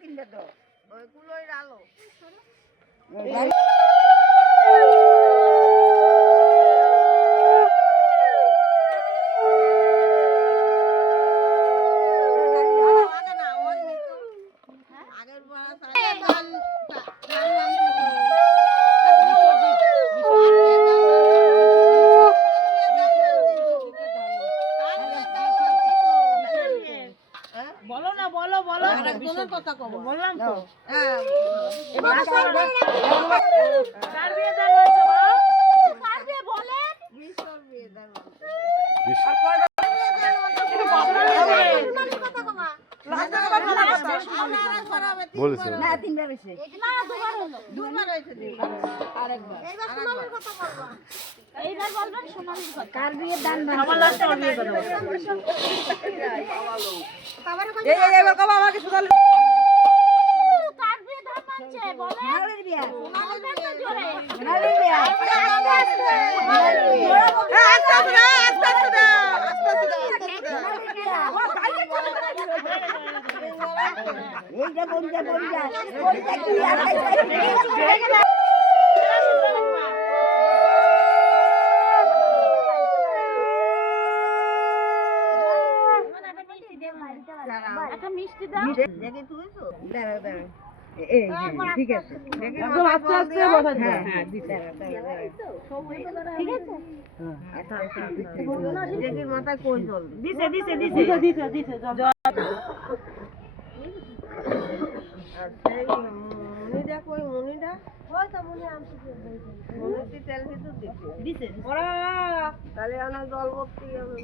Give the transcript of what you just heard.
তিনটা তো ওইগুলোই আলো বলো না বলো বলো আরেকজনের কথা কব বললাম তো হ্যাঁ কার বিয়ে দান হয়েছে বলো কার বিয়ে বলেন বিশ্বর বিয়ে দান আর কয় বিয়ে দান কথা কমা বলেছে না তিনবার হইছে না দুবার হয়েছে আরেকবার এইবার সোনালির কথা বলবা এইবার বলবেন সোনালির কথা কার বিয়ে দান আমার লাস্টে ওর বিয়ে কথা এই এবার কবা আমাকে সোনালি কার বিয়ে দান মানছে বলেন সোনালির বিয়ে বলবেন তো জোরে সোনালির বিয়ে আস্তে এই যে বন্ধা বন্ধা বন্ধা কি আর একটা মিষ্টি দাও দেখি তুই তো দাঁড়া দাঁড়া এই ঠিক আছে একদম আস্তে আস্তে বসা দিবা হ্যাঁ দিতে ঠিক আছে দেখি মাথা কই জল দিছে দিছে দিছে দিছে দিছে জল আচ্ছা মুনিদা কই মুনিদা ওই তো মুনি আমতে মুনি তেল ভিতর দিছে দিছে তাহলে অনেক জল ভর্তি হবে